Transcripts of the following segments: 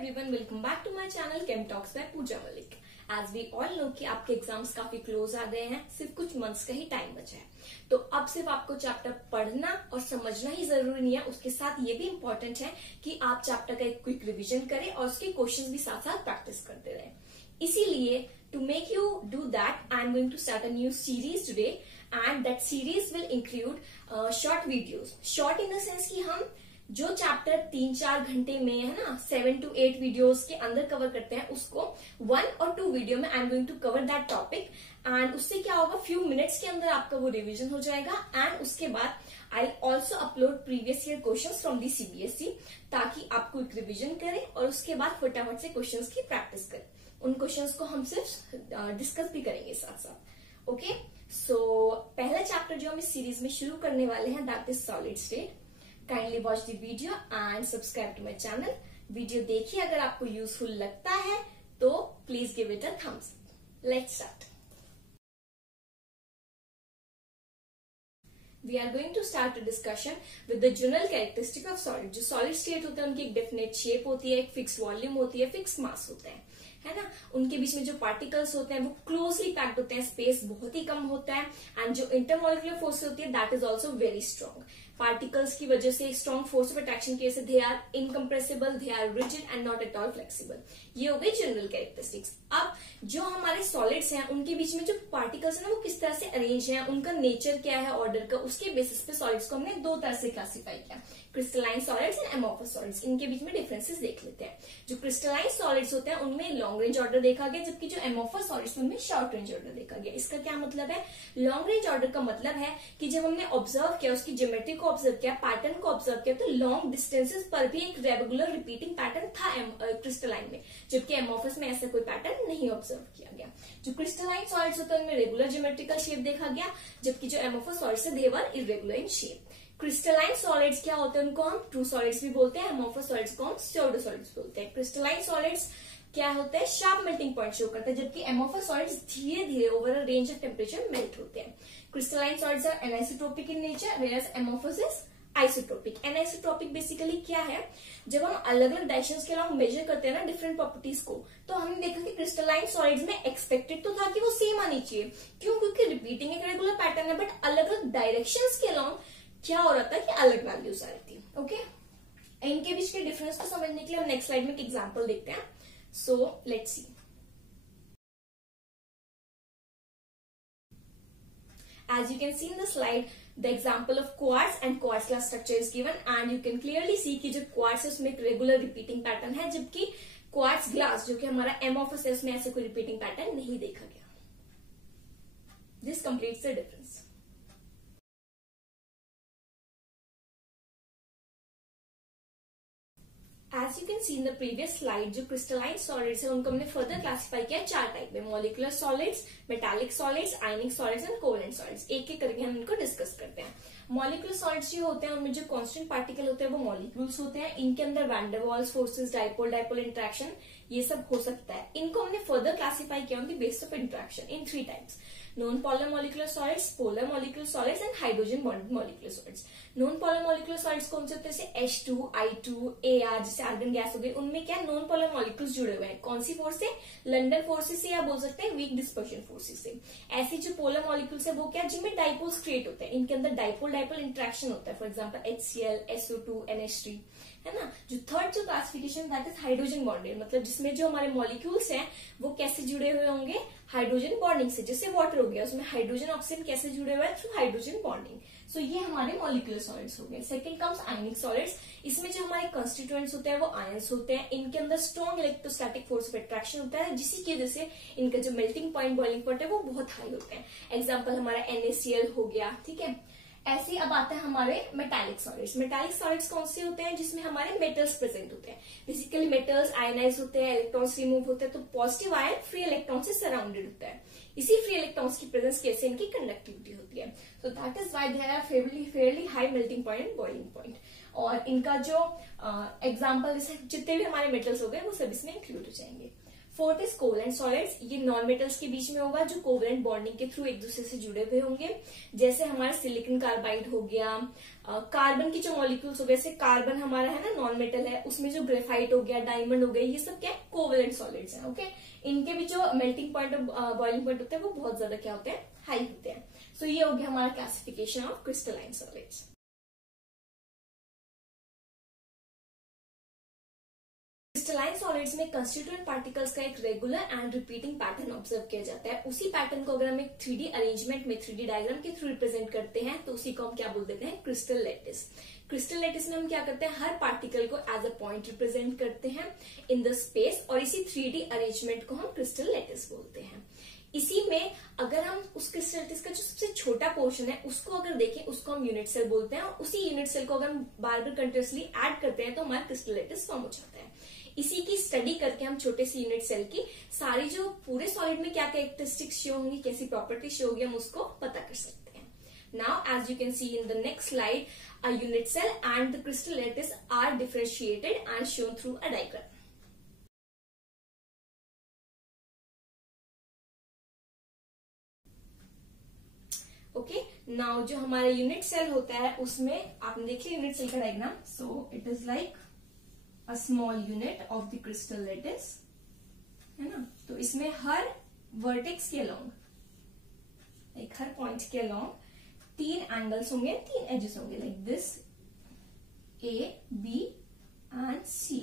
everyone, welcome back to my channel Chem Talks by Pooja Malik. As we all know कि आपके exams काफी close आ गए हैं, सिर्फ कुछ मंथ्स का ही टाइम बचा है। तो अब सिर्फ आपको चैप्टर पढ़ना और समझना ही जरूरी नहीं है, उसके साथ ये भी इम्पोर्टेंट है कि आप चैप्टर का एक क्विक रिवीजन करें और उसके क्वेश्चंस भी साथ साथ प्रैक्टिस करते रहें। इसीलिए to make you do that I am going to start a new series today and that series will include short videos. Short in the sense कि हम जो चैप्टर 3-4 घंटे में है ना 7 to 8 वीडियोस के अंदर कवर करते हैं उसको 1 और 2 वीडियो में I am going to cover that topic and उससे क्या होगा, फ्यू मिनट्स के अंदर आपका वो रिवीजन हो जाएगा एंड उसके बाद I also upload previous year question from the CBSE ताकि आप क्विक रिविजन करें और उसके बाद फटाफट से क्वेश्चन की प्रैक्टिस करें। उन क्वेश्चन को हम सिर्फ डिस्कस भी करेंगे साथ साथ। ओके, सो पहला चैप्टर जो हम इस सीरीज में शुरू करने वाले हैं that is solid state. Kindly watch the video and subscribe to my channel. Video देखिए, अगर आपको यूजफुल लगता है तो please give it a thumbs up. Let's start. We are going to start a discussion with the general characteristic of solid. जो solid state होता है उनकी एक डेफिनेट शेप होती है, एक फिक्स वॉल्यूम होती है, फिक्स मास होता है ना। उनके बीच में जो पार्टिकल्स होते हैं वो क्लोजली पैक्ड होते हैं, स्पेस बहुत ही कम होता है एंड जो इंटरमॉलिक्यूलर फोर्स होती है that is also very strong. Particles की वजह से स्ट्रॉन्ग फोर्स ऑफ अट्रैक्शन की वजह से they are incompressible, they are rigid and not at all flexible. ये हो गई जनरल कैरेक्टरिस्टिक्स। अब जो हमारे सॉलिड्स हैं उनके बीच में जो पार्टिकल्स हैं ना वो किस तरह से अरेंज हैं, उनका नेचर क्या है ऑर्डर का, उसके बेसिस पे सॉलिड्स को हमने दो तरह से क्लासिफाई किया, crystalline solids and amorphous solids. इनके बीच में डिफरेंसेस देख लेते हैं। जो क्रिस्टलाइन सॉलिड्स होते हैं उनमें लॉन्ग रेंज ऑर्डर देखा गया, जबकि जो एमोर्फस सॉलिड्स उनमें शॉर्ट रेंज ऑर्डर देखा गया। इसका क्या मतलब है? लॉन्ग रेंज ऑर्डर का मतलब है कि जब हमने ऑब्जर्व किया, उसकी ज्योमेट्री को ऑब्जर्व किया, पैटर्न को ऑब्जर्व किया, तो लॉन्ग डिस्टेंसेस पर भी एक रेगुलर रिपीटिंग पैटर्न था क्रिस्टलाइन में, जबकि एमोर्फस में ऐसा कोई पैटर्न नहीं ऑब्जर्व किया गया। जो क्रिस्टलाइन सॉलिड्स होते हैं उनमें रेगुलर ज्योमेट्रिकल शेप देखा गया, जबकि जो एमोर्फस सॉलिड्स है they were irregular in shape. Crystalline solids क्या होते हैं? उनको हम ट्रू सॉलिड्स भी बोलते हैं, एमोर्फस सॉलिड्स को हम स्यूडो सॉलिड्स बोलते हैं। क्रिस्टलाइन सॉलिड्स क्या होते हैं? शार्प मेल्टिंग पॉइंट शो करते हैं, जबकि एमोर्फस सॉलिड्स धीरे धीरे over a range of temperature melt होते हैं। Crystalline solids are anisotropic in nature whereas amorphous is isotropic. Anisotropic basically क्या है? जब हम अलग अलग डायरेक्शंस के अलॉन्ग मेजर करते हैं ना डिफरेंट प्रॉपर्टीज को, तो हमने देखा कि क्रिस्टलाइन सॉलिड्स में एक्सपेक्टेड तो था कि वो सेम आनी चाहिए। क्यों? क्योंकि रिपीटिंग एक रेगुलर पैटर्न है, बट अलग अलग डायरेक्शंस के अलॉन्ग क्या हो रहा था कि अलग वैल्यूज आ रही थी। ओके, इनके बीच के डिफरेंस को समझने के लिए हम नेक्स्ट स्लाइड में एक एग्जांपल देखते हैं। So let's see. As you can see in the slide, the example of quartz and quartz glass structure is given and you can clearly see कि जो quartz है उसमें एक regular repeating pattern है, जबकि quartz glass जो कि हमारा एमोर्फस है उसमें ऐसे कोई repeating pattern नहीं देखा गया। This completes the difference. As you can see in the previous slide, जो क्रिस्टलाइन सॉलिड्स है उनको हमने फर्दर क्लासिफाई किया 4 टाइप में, molecular solids, metallic solids, ionic solids and covalent solids. एक एक करके हम इनको डिस्कस करते हैं। मॉलिक्यूलर सॉलिड्स जो होते हैं उनमें जो कांस्टेंट पार्टिकल होते हैं वो मॉलिक्यूल्स होते हैं। इनके अंदर van der Waals forces, dipole dipole interaction, ये सब हो सकता है। इनको हमने फर्दर क्लासिफाई किया on the basis of interaction in 3 types, non polar molecular solids, polar molecular solids and hydrogen bonded molecular solids. Non polar molecular solids कौन से होते हैं? जैसे H2, I2, AR, जैसे आर्गन गैस हो गई, उनमें क्या नॉन पोलर मॉलिक्यूल्स जुड़े हुए हैं। कौन सी फोर्स से? लंडन फोर्सेस से, या बोल सकते हैं वीक डिस्पर्शन फोर्सेस से। ऐसे जो पोलर मॉलिक्यूल्स है वो क्या, जिनमें डाइपोल्स क्रिएट होते हैं, इनके अंदर डाइपोल डाइपोल इंटरेक्शन होता है। For example HCl, SO2, NH3, है ना। जो थर्ड जो classification that is hydrogen bonded, मतलब जिसमें जो हमारे मॉलिक्यूल्स हैं वो कैसे जुड़े हुए होंगे? हाइड्रोजन बॉन्डिंग से। जैसे वाटर हो गया, उसमें हाइड्रोजन ऑक्सीजन कैसे जुड़े हुए हैं? Through hydrogen bonding. सो ये हमारे मॉलिक्यूलर सॉलिड्स हो गए। सेकंड कम्स आयनिक सॉलिड्स। इसमें जो हमारे कंस्टिट्यूएंट्स होते हैं वो आयंस होते हैं। इनके अंदर strong electrostatic force of attraction होता है, जिसकी वजह से इनका जो मेल्टिंग पॉइंट, बॉइलिंग पॉइंट है वो बहुत हाई होते हैं। एग्जाम्पल हमारा NaCl हो गया, ठीक है। ऐसे अब आता है हमारे मेटालिक सॉलिड्स। मेटालिक सॉलिड्स कौन से होते हैं? जिसमें हमारे मेटल्स प्रेजेंट होते हैं। बेसिकली मेटल्स आयनाइज होते हैं, इलेक्ट्रॉन्स रिमूव होते हैं, तो पॉजिटिव आयन फ्री इलेक्ट्रॉन से सराउंडेड होता है। इसी फ्री इलेक्ट्रॉन्स की प्रेजेंस कैसे इनकी कंडक्टिविटी होती है। So that is why there are fairly high melting point and boiling point. और इनका जो एग्जाम्पल जैसे जितने भी हमारे मेटल्स हो गए वो सब इसमें इंक्लूड हो जाएंगे। फोर्थ इज कोवेलेंट सॉलिड्स, ये नॉन मेटल्स के बीच में होगा जो कोवेलेंट बॉन्डिंग के थ्रू एक दूसरे से जुड़े हुए होंगे, जैसे हमारा सिलिकॉन कार्बाइड हो गया, कार्बन की जो मॉलिक्यूल्स हो गए, जैसे कार्बन हमारा है ना नॉन मेटल है, उसमें जो ग्रेफाइट हो गया, डायमंड हो गया, ये सब क्या है कोवेलेंट सॉलिड्स हैं। ओके, इनके भी जो मेल्टिंग पॉइंट और बॉइलिंग पॉइंट होते हैं वो बहुत ज्यादा क्या होते हैं, हाई होते हैं। सो ये हो गया हमारा classification of crystalline solids. Crystalline solids में कंस्टिट्यूएंट पार्टिकल्स का एक regular and repeating pattern observe किया जाता है। उसी पैटर्न को अगर हम एक 3D अरेंजमेंट में 3D डायग्राम के थ्रू रिप्रेजेंट करते हैं तो उसी को हम क्या बोल देते हैं, क्रिस्टल लैटिस। क्रिस्टल लैटिस में हम क्या करते हैं, हर पार्टिकल को एज अ पॉइंट रिप्रेजेंट करते हैं इन द स्पेस, और इसी 3D अरेंजमेंट को हम क्रिस्टल लैटिस बोलते हैं। इसी में अगर हम उस क्रिस्टल लैटिस का जो सबसे छोटा पोर्शन है उसको अगर देखें, उसको हम यूनिट सेल बोलते हैं, और उसी यूनिट सेल को अगर हम बार बार कंटिन्यूअसली ऐड करते हैं तो हमारा क्रिस्टल लैटिस फॉर्म हो जाता है। इसी की स्टडी करके हम छोटे से यूनिट सेल की सारी जो पूरे सॉलिड में क्या कैरेक्टरिस्टिक्स शो होंगी, कैसी प्रॉपर्टी शो होगी, हम उसको पता कर सकते हैं। Now as you can see in the next slide, a unit cell and the crystal lattice are differentiated and shown through a diagram. Okay, now जो हमारा यूनिट सेल होता है उसमें आपने देखिए यूनिट सेल का diagram, so it is like a small unit of the crystal lattice, है ना। तो इसमें हर वर्टेक्स के अलोंग, एक हर पॉइंट के अलोंग 3 एंगल्स होंगे, 3 एजेस होंगे, like this A, B and C.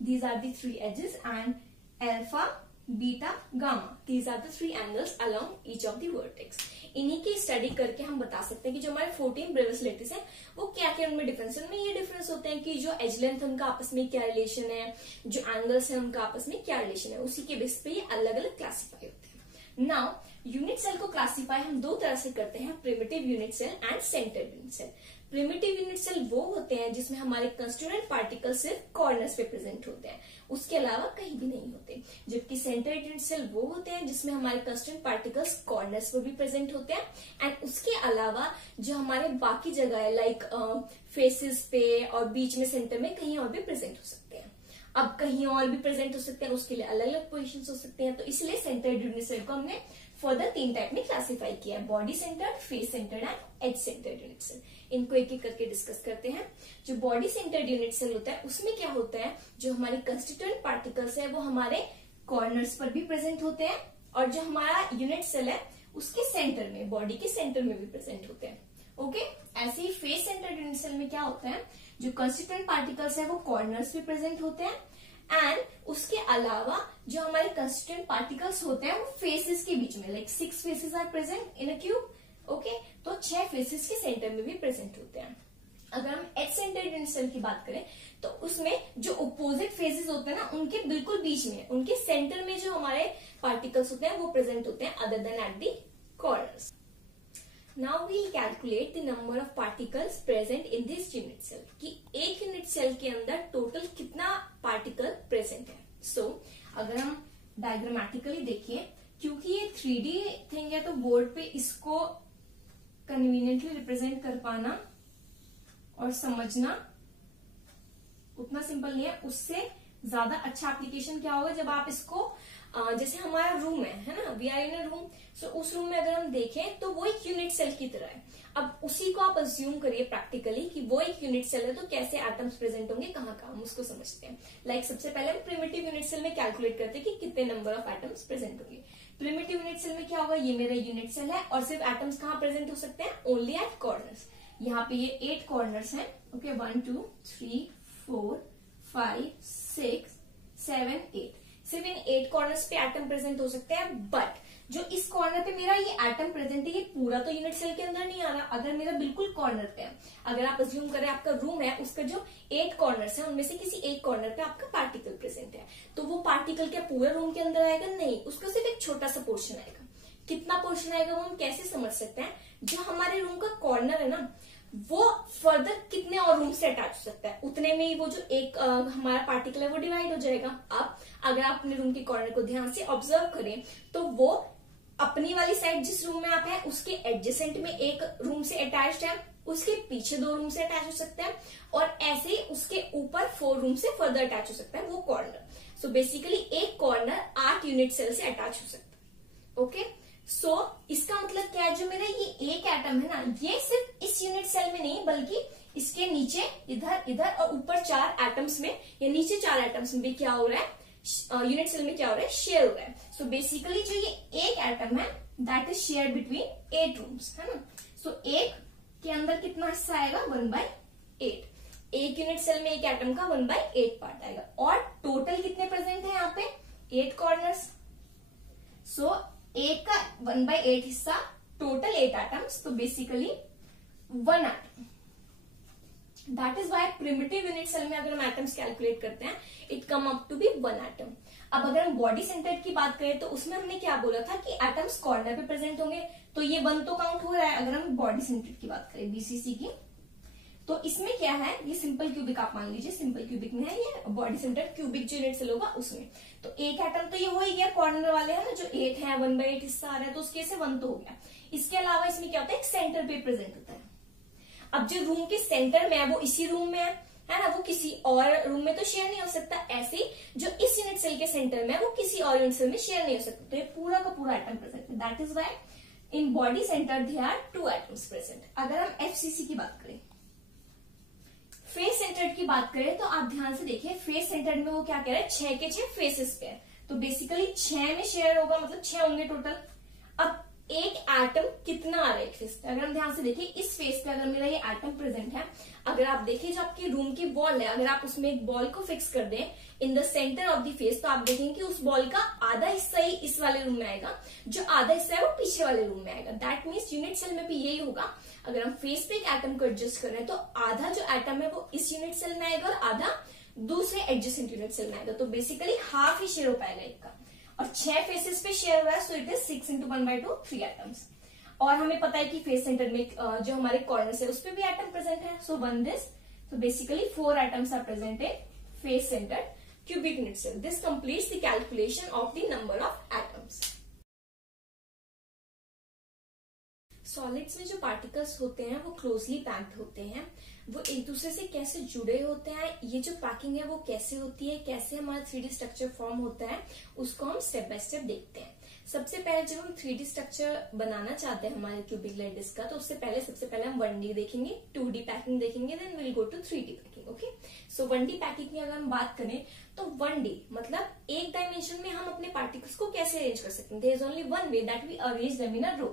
These are the 3 edges, and alpha, beta, gamma. These are the 3 angles along each of the vertex. इन्हीं की स्टडी करके हम बता सकते हैं कि जो हमारे 14 ब्रेविस लैटिस है वो क्या क्या उनमें डिफरेंस है। उनमें ये डिफरेंस होते हैं कि जो एज लेंथ है उनका आपस में क्या रिलेशन है, जो एंगल्स है उनका आपस में क्या रिलेशन है, उसी के बेस पे ये अलग अलग क्लासीफाई होते हैं। नाउ यूनिट सेल को क्लासीफाई हम 2 तरह से करते हैं, primitive unit cell and centered unit cell. Primitive unit cell वो होते हैं जिसमें हमारे कंस्टिट्यूएंट पार्टिकल सिर्फ कॉर्नर्स पे प्रेजेंट होते हैं, उसके अलावा कहीं भी नहीं होते। जबकि सेंटर्ड यूनिट सेल वो होते हैं जिसमें हमारे कंस्टिट्यूएंट पार्टिकल्स कॉर्नर्स पे भी प्रेजेंट होते हैं, एंड उसके अलावा जो हमारे बाकी जगह है लाइक फेसेस पे और बीच में सेंटर में कहीं और भी प्रेजेंट हो सकते हैं। अब कहीं और भी प्रेजेंट हो सकते हैं, उसके लिए अलग अलग पोजिशन हो सकते हैं। तो इसलिए सेंटर्ड यूनिट सेल को हमने फर्दर 3 टाइप में क्लासीफाई किया है, body centered, face centered and edge centered unit cell. इनको एक एक करके डिस्कस करते हैं। जो बॉडी सेंटर्ड यूनिट सेल होता है उसमें क्या होता है, जो हमारे कंस्टिट्यूएंट पार्टिकल्स है वो हमारे कॉर्नर्स पर भी प्रेजेंट होते हैं, और जो हमारा यूनिट सेल है उसके सेंटर में, बॉडी के सेंटर में भी प्रेजेंट होते हैं। ओके, ऐसे ही फेस सेंटर्ड यूनिट सेल में क्या होता है, जो कंस्टिट्यूएंट पार्टिकल्स है वो कॉर्नर्स पे प्रेजेंट होते हैं, एंड उसके अलावा जो हमारे कंस्टिट्यूएंट पार्टिकल्स होते हैं वो फेसेस के बीच में, like 6 faces are present in a cube. Okay, तो 6 फेसेस के सेंटर में भी प्रेजेंट होते हैं। अगर हम एज सेंटर्ड यूनिट सेल की बात करें तो उसमें जो अपोजिट फेसेस होते हैं ना उनके बिल्कुल बीच में, उनके सेंटर में जो हमारे पार्टिकल्स होते हैं वो प्रेजेंट होते हैं, other than at the corners. Now we calculate the number of particles present in this unit cell, कि एक यूनिट सेल के अंदर टोटल कितना पार्टिकल प्रेजेंट है। सो अगर हम डायग्रामेटिकली देखिए, क्योंकि ये 3D थिंग है तो बोर्ड पे इसको कन्वीनियंटली रिप्रेजेंट कर पाना और समझना उतना सिंपल नहीं है। उससे ज्यादा अच्छा एप्लीकेशन क्या होगा जब आप इसको जैसे हमारा रूम है ना, we are in a room, so उस रूम में अगर हम देखें तो वो एक यूनिट सेल की तरह है। अब उसी को आप अज्यूम करिए प्रैक्टिकली कि वो एक यूनिट सेल है, तो कैसे एटम्स प्रेजेंट होंगे, कहाँ कहाँ, हम उसको समझते हैं। लाइक सबसे पहले हम प्रिमिटिव यूनिट सेल में कैलकुलेट करते हैं कि कितने नंबर ऑफ एटम्स प्रेजेंट होंगे। प्रिमिटिव यूनिट सेल में क्या होगा, ये मेरा यूनिट सेल है और सिर्फ एटम्स कहाँ प्रेजेंट हो सकते हैं, ओनली एट कॉर्नर्स। यहाँ पे ये 8 कॉर्नर्स हैं। ओके, 1 2 3 4 5 6 7 8, सिर्फ इन 8 कॉर्नर्स पे एटम प्रेजेंट हो सकते हैं। बट जो इस कॉर्नर पे मेरा ये एटम प्रेजेंट है, ये पूरा तो यूनिट सेल के अंदर नहीं आ रहा। अगर मेरा बिल्कुल कॉर्नर पे है, अगर आप अज्यूम करें आपका रूम है, उसका जो 8 कॉर्नर्स है उनमें से किसी एक कॉर्नर पे आपका पार्टिकल प्रेजेंट है, तो वो पार्टिकल क्या पूरा रूम के अंदर आएगा, नहीं, उसका सिर्फ एक छोटा सा पोर्शन आएगा। कितना पोर्शन आएगा वो हम कैसे समझ सकते हैं, जो हमारे रूम का कॉर्नर है ना वो फर्दर कितने और रूम से अटैच हो सकता है, उतने में ही वो जो एक हमारा पार्टिकल है वो डिवाइड हो जाएगा। अब अगर आप अपने रूम के कॉर्नर को ध्यान से ऑब्जर्व करें तो वो अपनी वाली साइड जिस रूम में आप हैं उसके एडजेसेंट में एक रूम से अटैच्ड है, उसके पीछे 2 रूम से अटैच हो सकता है, और ऐसे ही उसके ऊपर 4 रूम से फर्दर अटैच हो सकता है वो कॉर्नर। सो बेसिकली एक कॉर्नर 8 यूनिट सेल से अटैच हो सकता है। ओके, सो इसका मतलब क्या है, जो मेरा ये एक एटम है ना, ये सिर्फ इस यूनिट सेल में नहीं बल्कि इसके नीचे, इधर, इधर और ऊपर 4 एटम्स में या नीचे 4 एटम्स में भी क्या हो रहा है, यूनिट सेल में क्या हो रहा है, शेयर हो रहा है। सो बेसिकली जो ये एक एटम है that is share between 8 rooms, है ना। सो एक के अंदर कितना हिस्सा आएगा, 1/8। एक यूनिट सेल में एक एटम का 1/8 पार्ट आएगा, और टोटल कितने प्रेजेंट है यहाँ पे, 8 कॉर्नर्स। सो एक का 1/8 हिस्सा, टोटल 8 एटम्स, तो basically 1 atom. That is why primitive unit cell में अगर हम एटम्स कैलकुलेट करते हैं it come up to be 1 atom. अब अगर हम बॉडी सेंटर्ड की बात करें तो उसमें हमने क्या बोला था कि एटम्स कॉर्नर पे प्रेजेंट होंगे, तो ये 1 तो काउंट हो रहा है। अगर हम बॉडी सेंटर्ड की बात करें बीसीसी की, तो इसमें क्या है, ये सिंपल क्यूबिक आप मान लीजिए, सिंपल क्यूबिक में है ये बॉडी सेंटर्ड क्यूबिक जो यूनिट सेल होगा उसमें। तो एक एटम तो ये हो ही गया, कॉर्नर वाले है ना जो 8 है, 1/8 हिस्सा आ रहा है, तो उसके से 1 तो हो गया। इसके अलावा इसमें क्या होता है, एक सेंटर पे प्रेजेंट होता है। अब जो रूम के सेंटर में है वो इसी रूम में है ना, वो किसी और रूम में तो शेयर नहीं हो सकता। ऐसे ही जो इस यूनिट सेल के सेंटर में है वो किसी और यूनिट सेल में शेयर नहीं हो सकता। तो ये पूरा का पूरा एटम प्रेजेंट है। That is why in body centre there are 2 atoms present. अगर हम एफसीसी की बात करें, फेस सेंटर्ड की बात करें, तो आप ध्यान से देखिए, फेस सेंटर्ड में वो क्या कह रहा है, 6 के 6 फेसेस पे है, तो बेसिकली 6 में शेयर होगा, मतलब 6 होंगे टोटल। अब एक एटम कितना आ रहा है एक फेस पे, अगर हम ध्यान से देखिए, इस फेस पे अगर मेरा ये एटम प्रेजेंट है, अगर आप देखिए जो आपकी रूम की वॉल है, अगर आप उसमें एक बॉल को फिक्स कर दें in the centre of the face, तो आप देखेंगे कि उस बॉल का आधा हिस्सा ही इस वाले रूम में आएगा, जो आधा हिस्सा है वो पीछे वाले रूम में आएगा। दैट मीन्स यूनिट सेल में भी यही होगा। अगर हम फेस पे एक एटम को एडजस्ट कर रहे हैं तो आधा जो एटम है वो इस यूनिट सेल में आएगा और आधा दूसरे एडजेसेंट यूनिट सेल में आएगा, तो बेसिकली हाफ ही शेयर हो पाएगा एक का। और 6 फेसेस पे शेयर हुआ है, सो इट इज 6 × 1/2 3 एटम्स। और हमें पता है कि फेस सेंटर में जो हमारे कॉर्नर्स है उस पे भी एटम प्रेजेंट है, सो 1 this, so basically 4 atoms are present in face centered cubic unit cell. This completes the calculation of the number of atoms. Solids में जो पार्टिकल्स होते हैं वो क्लोजली पैक्ड होते हैं, वो एक दूसरे से कैसे जुड़े होते हैं, ये जो पैकिंग है वो कैसे होती है, कैसे हमारा 3D स्ट्रक्चर फॉर्म होता है, उसको हम स्टेप बाय स्टेप देखते हैं। सबसे पहले जब हम 3D स्ट्रक्चर बनाना चाहते हैं हमारे क्यूबिक लैटिस का, तो उससे पहले सबसे पहले हम 1D देखेंगे, 2D पैकिंग देखेंगे, then will go to 3D packing. Okay, so 1D packing की अगर हम बात करें तो 1D मतलब एक डायमेंशन में हम अपने पार्टिकल्स को कैसे अरेंज कर सकते हैं। There is only one way that we arrange them in a row,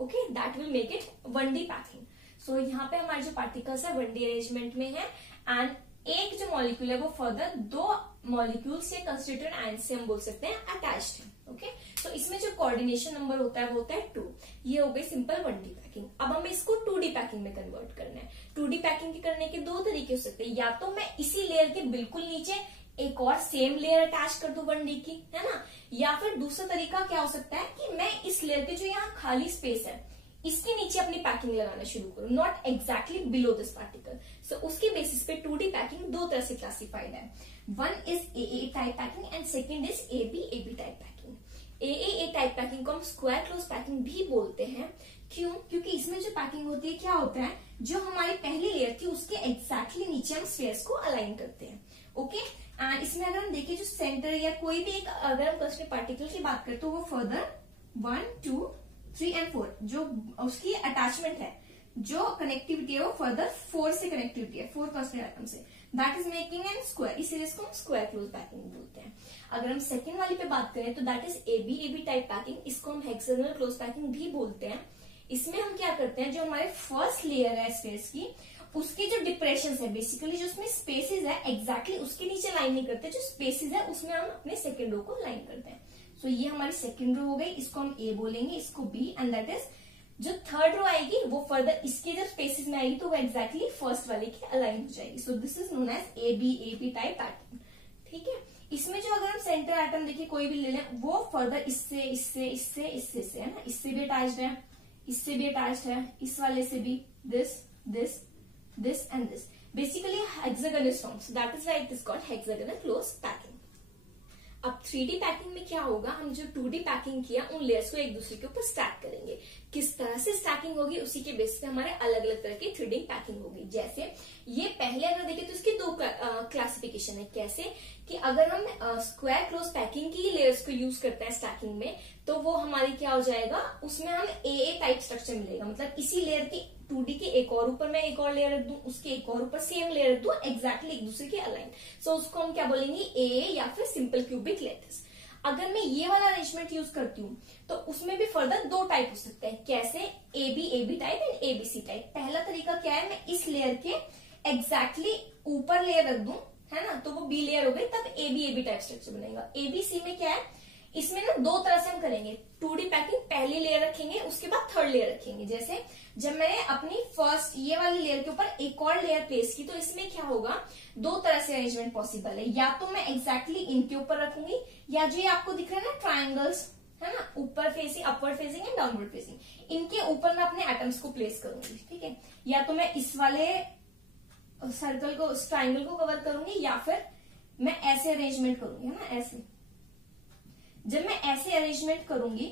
okay, that will make it 1D packing. So यहाँ पे हमारे जो पार्टिकल्स है 1D अरेंजमेंट में है, एंड एक जो मॉलिक्यूल है वो फर्दर 2 मॉलिक्यूल्स से कंस्टिट्यूटेड आयन से हम बोल सकते हैं अटैच्ड है। ओके, तो इसमें जो कोऑर्डिनेशन नंबर होता है वो होता है 2। ये हो गई सिंपल 1D पैकिंग। अब हमें इसको 2D पैकिंग में कन्वर्ट करना है। 2D पैकिंग करने के 2 तरीके हो सकते हैं, या तो मैं इसी लेयर के बिल्कुल नीचे एक और सेम लेयर अटैच कर दूं 1D की, है ना, या फिर दूसरा तरीका क्या हो सकता है कि मैं इस लेयर के जो यहाँ खाली स्पेस है इसके नीचे अपनी पैकिंग लगाना शुरू करूं, not exactly below this particle. So उसके बेसिस पे 2D पैकिंग 2 तरह से क्लासिफाइड है। One is AA type packing and second is AB type packing. AA type packing को हम स्क्वायर क्लोज पैकिंग भी बोलते हैं। क्यों? क्योंकि इसमें जो पैकिंग होती है क्या होता है, जो हमारी पहली लेयर थी उसके एग्जैक्टली नीचे हम स्फीयर्स को अलाइन करते हैं। ओके, एंड इसमें अगर हम देखें जो सेंटर या कोई भी एक अगर हम कंस्ट्रक्ट पार्टिकल की बात करें तो वो फर्दर 1, 2, 3 एंड 4 जो उसकी अटैचमेंट है, जो कनेक्टिविटी है वो फर्दर 4 से कनेक्टिविटी है, 4 कंस्ट्रक्ट एटम से, that is making an square, इसीलिए इसको हम स्क्वायर क्लोज पैकिंग बोलते हैं। अगर हम सेकंड वाली पे बात करें तो that is AB type packing, इसको हम हेक्सागोनल क्लोज पैकिंग भी बोलते हैं। इसमें हम क्या करते हैं, जो हमारे फर्स्ट लेयर है स्पेस की उसकी जो डिप्रेशन है, बेसिकली जो उसमें स्पेसेस है एग्जैक्टली उसके नीचे लाइन नहीं करते, जो स्पेसेस है उसमें हम अपने सेकेंड रो को लाइन करते हैं। सो ये हमारी सेकेंड रो हो गई, इसको हम A बोलेंगे, इसको B, एंड दैट इज जो थर्ड रो आएगी वो फर्दर इसके जब स्पेसेस में आएगी तो वो एग्जैक्टली फर्स्ट वाले की अलाइन हो जाएगी। So this is known as AB type pattern. ठीक है, इसमें जो अगर हम सेंटर एटम देखिए कोई भी ले लें वो फर्दर इससे इससे इससे इससे से है ना, इससे भी अटैच्ड है, इससे भी अटैच्ड है, इस वाले से भी, this this this and this, basically hexagonal form, so that is why it is called hexagonal close packing. अब 3D पैकिंग में क्या होगा, हम जो 2D पैकिंग किया उन लेयर्स को एक दूसरे के ऊपर स्टैक करेंगे। किस तरह से स्टैकिंग होगी उसी के बेस पे हमारे अलग अलग तरह की 3D पैकिंग होगी। जैसे ये पहले अगर देखें तो इसकी दो क्लासिफिकेशन है। कैसे कि अगर हम स्क्वायर क्लोज पैकिंग की लेयर्स को यूज करते हैं स्टैकिंग में, तो वो हमारी क्या हो जाएगा, उसमें हम ए टाइप स्ट्रक्चर मिलेगा। मतलब इसी लेयर की 2D के एक और ऊपर मैं एक और लेयर रख दूं, उसके एक और ऊपर सेम लेयर रख दूं, एग्जैक्टली एक दूसरे के अलाइन। सो उसको हम क्या बोलेंगे, ए या फिर सिंपल क्यूबिक लेटिस। अगर मैं ये वाला अरेंजमेंट यूज करती हूँ तो उसमें भी फर्दर दो टाइप हो सकते हैं। कैसे, A B type and ABC type. पहला तरीका क्या है, मैं इस लेयर के एग्जैक्टली ऊपर लेयर रख दूं, है ना, तो वो बी लेयर हो गई, तब AB टाइप स्ट्रक्चर बनेगा। ABC में क्या है, इसमें ना दो तरह से हम करेंगे 2D पैकिंग। पहली लेयर रखेंगे, उसके बाद थर्ड लेयर रखेंगे। जैसे जब मैंने अपनी फर्स्ट ये वाली लेयर के ऊपर एक और लेयर प्लेस की, तो इसमें क्या होगा, दो तरह से अरेंजमेंट पॉसिबल है। या तो मैं एग्जैक्टली इनके ऊपर रखूंगी, या जो ये आपको दिख रहा है ना ट्राइंगल्स, है ना, ऊपर facing, upward facing and downward facing, इनके ऊपर मैं अपने एटम्स को प्लेस करूंगी। ठीक है, या तो मैं इस वाले सर्कल को, इस ट्राइंगल को कवर करूंगी, या फिर मैं ऐसे अरेंजमेंट करूंगी, है ना, ऐसे। जब मैं ऐसे अरेंजमेंट करूंगी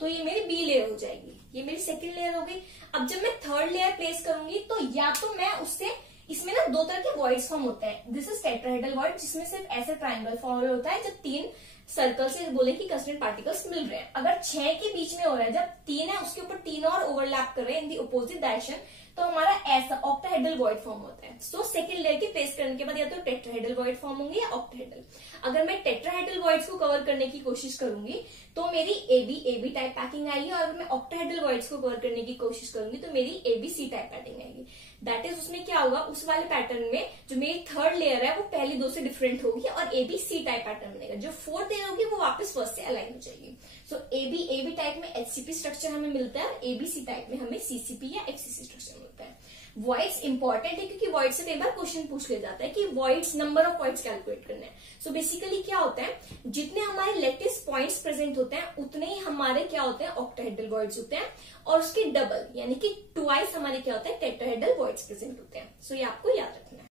तो ये मेरी बी लेयर हो जाएगी, ये मेरी सेकंड लेयर हो गई। अब जब मैं थर्ड लेयर प्लेस करूंगी तो या तो मैं उससे, इसमें ना दो तरह के वॉइड्स फॉर्म होते हैं। दिस इज टेट्राहेड्रल वॉइड, जिसमें सिर्फ ऐसे ट्राइंगल फॉर्म होता है जब तीन सर्कल से बोले कि कंस्टिट्यूएंट पार्टिकल्स मिल रहे हैं। अगर 6 के बीच में हो रहा है, जब 3 है उसके ऊपर 3 और ओवरलैप कर रहे हैं इन दी अपोजिट डायरेक्शन, तो हमारा ऐसा ऑक्टाहेड्रल वॉइड फॉर्म होता है। सो सेकंड लेयर के प्लेस करने के बाद या तो टेट्राहेड्रल वॉइड फॉर्म होंगे या ऑक्टाहेड्रल। अगर मैं टेट्राहेड्रल वॉइड्स को कवर करने की कोशिश करूंगी तो मेरी AB टाइप पैकिंग आएगी, और अगर मैं ऑक्टाहेड्रल वॉइड्स को कवर करने की कोशिश करूंगी तो मेरी ABC टाइप पैकिंग आएगी। दैट इज, उसमें क्या होगा, उस वाले पैटर्न में जो मेरी थर्ड लेयर है वो पहली दो से डिफरेंट होगी और ABC टाइप पैटर्न बनेगा। जो फोर्थ लेयर होगी वो वापस फर्स्ट से अलाइन हो जाएगी। सो AB टाइप में HCP स्ट्रक्चर हमें मिलता है, और ABC टाइप में हमें CCP या FCC स्ट्रक्चर मिलता है। वॉइड्स इंपॉर्टेंट है क्योंकि वॉइड से कई बार क्वेश्चन पूछ ले जाता है कि voids, number of voids calculate करना है। सो बेसिकली क्या होता है, जितने हमारे लेटिस पॉइंट्स प्रेजेंट होते हैं उतने ही हमारे क्या होते हैं, ऑक्टाहेड्रल वॉइड्स होते हैं, और उसके डबल यानी कि ट्वाइस हमारे क्या होता है, टेट्राहेड्रल वॉइड्स प्रेजेंट होते हैं। सो ये आपको याद रखना है।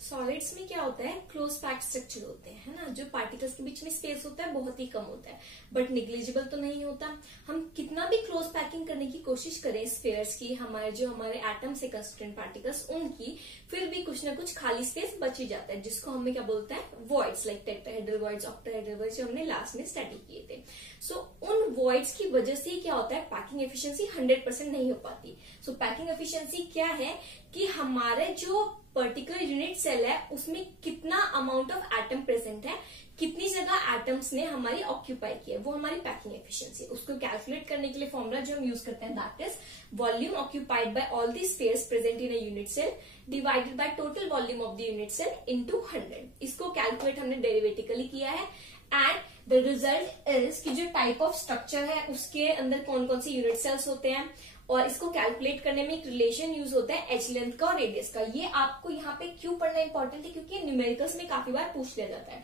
सॉलिड्स में क्या होता है, क्लोज पैक्ड स्ट्रक्चर होते हैं, है ना, जो पार्टिकल्स के बीच में स्पेस होता है बहुत ही कम होता है, बट निग्लिजिबल तो नहीं होता। हम कितना भी क्लोज पैकिंग करने की कोशिश करें स्फीयर्स की, हमारे जो हमारे एटम से कंस्टिट्यूएंट पार्टिकल्स उनकी, फिर भी कुछ ना कुछ खाली स्पेस बच ही जाता है, जिसको हमें क्या बोलते हैं, voids, like tetrahedral voids, octahedral voids, जो हमने लास्ट में स्टडी किए थे। सो उन वॉइड्स की वजह से क्या होता है, पैकिंग एफिशिएंसी 100% नहीं हो पाती। सो पैकिंग एफिशिएंसी क्या है कि हमारे जो पर्टिकुलर यूनिट सेल है उसमें कितना अमाउंट ऑफ एटम प्रेजेंट है, कितनी जगह एटम्स ने हमारी ऑक्यूपाई किया, वो हमारी पैकिंग एफिशिएंसी। उसको कैलकुलेट करने के लिए फॉर्मूला जो हम यूज करते हैं, that is volume occupied by all the space present in a unit cell divided by total volume of the unit cell into 100। इसको कैलकुलेट हमने डेरिवेटिकली किया है, एंड द रिजल्ट इज कि जो टाइप ऑफ स्ट्रक्चर है उसके अंदर कौन कौन से यूनिट सेल्स होते हैं, और इसको कैलकुलेट करने में एक रिलेशन यूज होता है एच लेंथ का और रेडियस का। ये आपको यहाँ पे क्यों पढ़ना इंपॉर्टेंट है, क्योंकि न्यूमेरिकल्स में काफी बार पूछ लिया जाता है,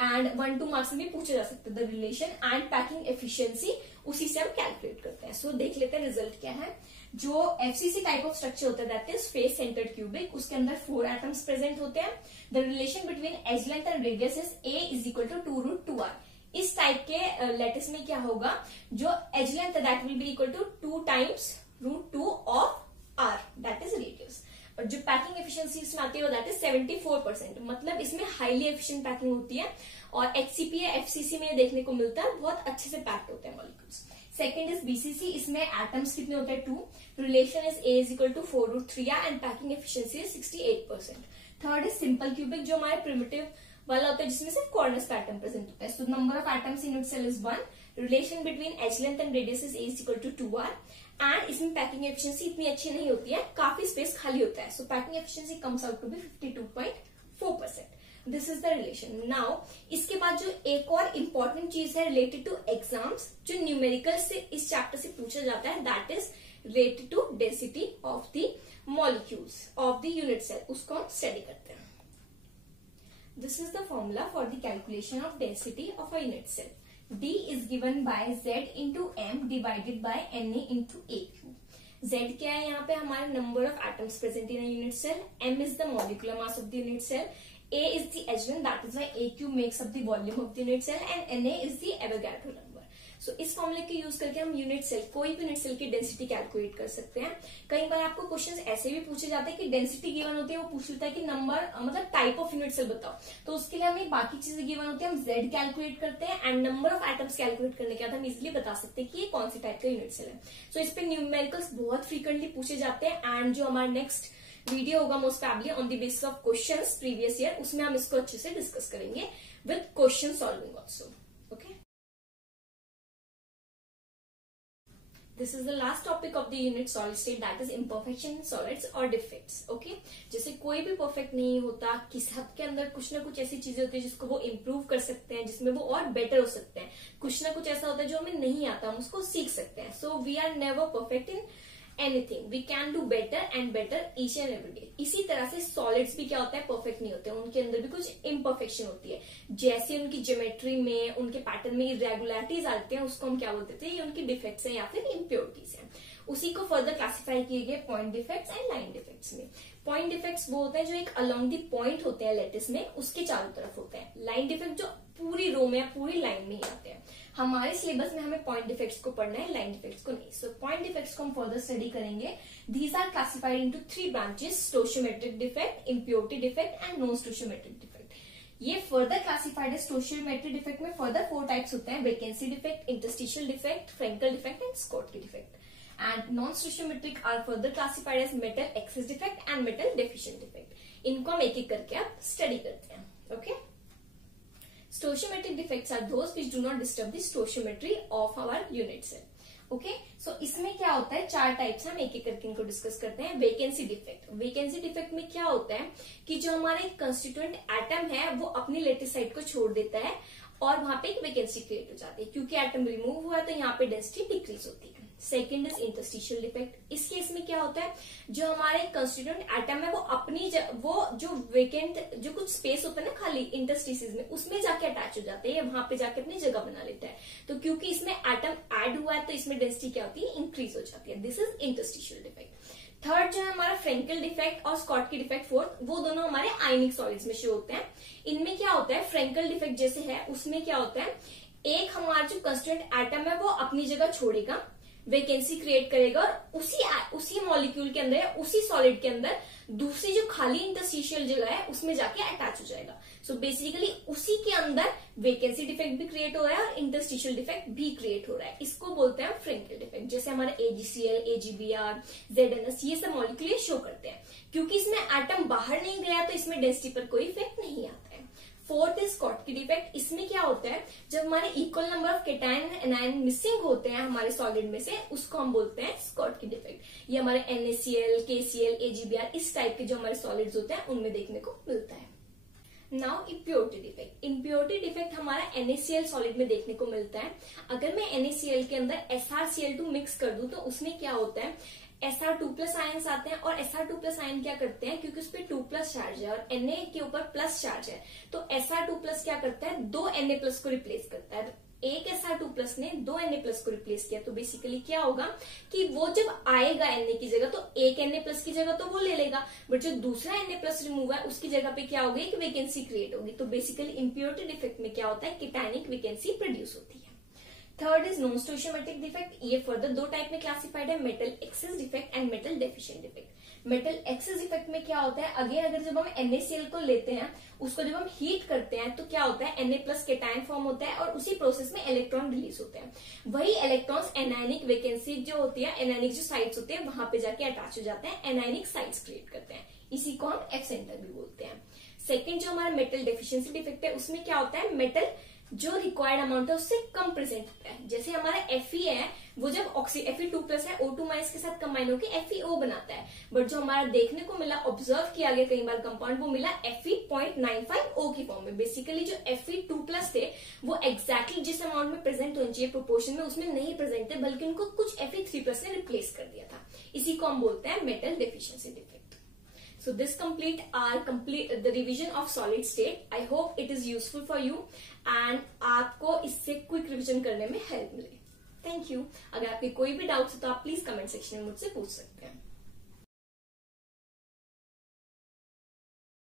एंड 1-2 मार्क्स में भी पूछा जा सकता है। The relation and packing efficiency, उसी से हम कैलकुलेट करते हैं। सो देख लेते हैं रिजल्ट क्या है। जो FCC टाइप ऑफ स्ट्रक्चर होता है, that is face centered cubic, उसके अंदर 4 एटम्स प्रेजेंट होते हैं। The relation between edge length and radius is A = 2√2r। इस टाइप के लेटिस में क्या होगा, जो एज लेंथ है that will be equal to 2 × √2 of r, that is radius. और जो पैकिंग एफिशिएंसी इसमें आती है दैट इज 74%, मतलब इसमें हाईली एफिशिएंट पैकिंग होती है, और HCP या FCC में देखने को मिलता है बहुत अच्छे से पैक्ड होते हैं मॉलिक्यूल्स। सेकेंड इज BCC, इसमें एटम्स कितने होते हैं, 2, relation is A = 4√3r and packing efficiency is 68%। Third is simple cubic, जो हमारे प्रिमिटिव वाला होता है, जिसमें सिर्फ कॉर्नर्स पैटर्न प्रेजेंट होता है। So number of atoms in unit cell is 1, relation between edge length and radius is A = 2r, and इसमें पैकिंग एफिशिएंसी इतनी अच्छी नहीं होती है, काफी स्पेस खाली होता है। So packing efficiency comes out to be 52.4%। This is the relation. Now इसके बाद जो एक और इम्पोर्टेंट चीज है रिलेटेड टू एग्जाम्स, जो न्यूमेरिकल से इस चैप्टर से पूछा जाता है, that is related to density of the molecules of the unit cell, उसको हम स्टडी करते हैं। This is the formula for the calculation of density of a unit cell. D is given by Z into M divided by Na into AQ. Z क्या है यहाँ पे हमारा number of atoms present in unit cell, M is the molecular mass of the unit cell, A is the H1, that is why AQ makes up the volume of the unit cell and Na is the Avogadro number. So इस फॉर्मूले के use करके हम unit cell, कोई भी unit cell की density calculate कर सकते हैं। कई बार आपको क्वेश्चंस ऐसे भी पूछे जाते हैं कि डेंसिटी गिवन होती है, वो पूछ लेता है कि नंबर मतलब टाइप ऑफ यूनिट सेल बताओ, तो उसके लिए हमें बाकी चीजें गिवन होती है, हम Z कैलकुलेट करते हैं and number of atoms calculate करने के बाद हम इजिली बता सकते हैं कि ये कौन सी टाइप का यूनिट सेल है। सो इस पे न्यूमेरिकल्स बहुत फ्रीक्वेंटली पूछे जाते हैं एंड जो हमारा नेक्स्ट वीडियो होगा most probably on the basis of questions previous year, उसमें हम इसको अच्छे से डिस्कस करेंगे with question solving also. Okay, this is the last topic of the unit solid state, that is imperfection in solids और defects. Okay, जैसे कोई भी परफेक्ट नहीं होता, किसी सबके अंदर कुछ ना कुछ ऐसी चीजें होती है जिसको वो इम्प्रूव कर सकते हैं, जिसमें वो और बेटर हो सकते हैं। कुछ ना कुछ ऐसा होता है जो हमें नहीं आता, हम उसको सीख सकते हैं। So we are never perfect in anything, we can do better and better each and every day. इसी तरह से सॉलिड्स भी क्या होता है, परफेक्ट नहीं होते, उनके अंदर भी कुछ इम्परफेक्शन होती है। जैसे उनकी ज्योमेट्री में, उनके पैटर्न में इरेगुलरिटीज आते हैं, उसको हम क्या बोलते थे, ये उनकी डिफेक्ट्स हैं या फिर इम्प्योरिटीज हैं। उसी को फर्दर क्लासिफाई किए गए point defects and line defects में। पॉइंट डिफेक्ट्स वो होते हैं जो एक अलोंग दी पॉइंट होते हैं लेटिस में, उसके चारों तरफ होते हैं। लाइन डिफेक्ट जो पूरी रो में या पूरी लाइन में ही आते हैं। हमारे सिलेबस में हमें पॉइंट डिफेक्ट्स को पढ़ना है, लाइन डिफेक्ट्स को नहीं। सो पॉइंट डिफेक्ट्स को हम फर्दर स्टडी करेंगे। These are classified into 3 branches, stoichiometric defect, impurity defect and non stoichiometric defect. ये फर्दर क्लासिफाइड है। स्टोशियोमेट्रिक डिफेक्ट में फर्दर 4 टाइप्स होते हैं, vacancy defect, interstitial defect, Frenkel defect and Schottky defect. And non-stoichiometric are further classified as metal excess defect and metal deficient defect. इनको हम एक एक करके आप स्टडी करते हैं। Okay, stoichiometric defects are those which do not disturb the stoichiometry of our unit cell. Okay, so इसमें क्या होता है, 4 टाइप्स, हम एक एक करके इनको डिस्कस करते हैं। वैकेंसी डिफेक्ट, वैकेंसी डिफेक्ट में क्या होता है कि जो हमारे कंस्टिट्यूएंट एटम है वो अपनी लेटिस साइड को छोड़ देता है और वहां पे एक वैकेंसी क्रिएट हो जाती है, क्योंकि एटम रिमूव हुआ तो यहाँ पे डेंसिटी डिक्रीज होती है। Second is interstitial defect. इस केस में क्या होता है, जो हमारे कंस्टिट्यूएंट एटम है वो अपनी वो जो वेकेंट जो कुछ स्पेस होता है ना खाली इंटरस्टिसेस में, उसमें जाके अटैच हो जाते हैं, वहां पे जाके अपनी जगह बना लेता है। तो क्योंकि इसमें एटम ऐड हुआ है तो इसमें डेंसिटी क्या होती है, इंक्रीज हो जाती है। This is interstitial defect. Third जो है हमारा फ्रेंकल डिफेक्ट और स्कॉटकी डिफेक्ट फोर्थ, वो दोनों हमारे आयनिक सॉलिड्स में शो होते हैं। इनमें क्या होता है, फ्रेंकल डिफेक्ट जैसे है उसमें क्या होता है, एक हमारा जो कंस्टिट्यूएंट एटम है वो अपनी जगह छोड़ेगा, वैकेंसी क्रिएट करेगा और उसी मॉलिक्यूल के अंदर या उसी सॉलिड के अंदर दूसरी जो खाली इंटरस्टिशियल जगह है उसमें जाके अटैच हो जाएगा। सो बेसिकली उसी के अंदर वैकेंसी डिफेक्ट भी क्रिएट हो रहा है और इंटरस्टिशियल डिफेक्ट भी क्रिएट हो रहा है। इसको बोलते हैं फ्रेंकल डिफेक्ट। जैसे हमारे AgCl, AgBr, ZnS ये सब मॉलिक्यूल शो करते हैं। क्योंकि इसमें एटम बाहर नहीं गया तो इसमें डेंसिटी पर कोई इफेक्ट नहीं आता है। Fourth is Schottky defect. इसमें क्या होता है, जब हमारे equal number of cation anion missing होते हैं हमारे सॉलिड में से, उसको हम बोलते हैं स्कॉटकी डिफेक्ट। ये हमारे NaCl, KCl, AgBr इस टाइप के जो हमारे सॉलिड्स होते हैं उनमें देखने को मिलता है। Now impurity defect. Impurity defect हमारा NaCl सॉलिड में देखने को मिलता है। अगर मैं NaCl के अंदर SrCl2 मिक्स कर दूं तो उसमें क्या होता है, Sr2+ आयन्स आते हैं और Sr2+ आयन क्या करते हैं, क्योंकि उस पर 2+ चार्ज है और Na के ऊपर प्लस चार्ज है, तो Sr2+ क्या करता है, 2 Na+ को रिप्लेस करता है। एक Sr2+ ने 2 Na+ को रिप्लेस किया, तो बेसिकली क्या होगा कि वो जब आएगा Na की जगह तो एक Na+ की जगह तो वो ले लेगा, बट जो दूसरा Na+ रिमूव है उसकी जगह पे क्या होगी, एक वैकेंसी क्रिएट होगी। तो बेसिकली इम्प्योरिटी डिफेक्ट में क्या होता है, केटायनिक वैकेंसी प्रोड्यूस होती है। Third is non स्टोइशियोमेट्रिक defect. ये फर्दर 2 टाइप में क्लासिफाइड है, metal access defect and metal deficient defect. Metal access defect में क्या होता है, अगेन अगर जब हम NaCl को लेते हैं उसको जब हम हीट करते हैं तो क्या होता है, Na+ केटायन फॉर्म होता है और उसी प्रोसेस में इलेक्ट्रॉन रिलीज होते हैं। वही इलेक्ट्रॉन्स एनायनिक वैकेंसी जो होती है, एनायनिक जो साइट्स होते हैं वहां पे जाके अटैच हो जाते हैं, एनायनिक साइट्स क्रिएट करते हैं। इसी को हम F सेंटर भी बोलते हैं। सेकेंड जो हमारा मेटल डेफिशिएंसी डिफेक्ट है उसमें क्या होता है, मेटल जो रिक्वायर्ड अमाउंट है उससे कम प्रेजेंट होता है। जैसे हमारा Fe है वो जब Fe2+ है O2- के साथ कंबाइन होकर FeO बनाता है, बट जो हमारा देखने को मिला, ऑब्जर्व किया गया कई बार कंपाउंड, वो मिला Fe.95O की फॉर्म में। बेसिकली जो Fe2+ थे वो एग्जैक्टली जिस अमाउंट में प्रेजेंट होने चाहिए प्रोपोर्शन में उसमें नहीं प्रेजेंट थे, बल्कि उनको कुछ Fe3+ ने रिप्लेस कर दिया था। इसी को हम बोलते हैं metal deficiency defect. So this complete the revision of solid state. I hope it is useful for you and आपको इससे क्विक रिविजन करने में हेल्प मिले। Thank you. अगर आपके कोई भी डाउट्स हो तो आप प्लीज कमेंट सेक्शन में मुझसे पूछ सकते हैं।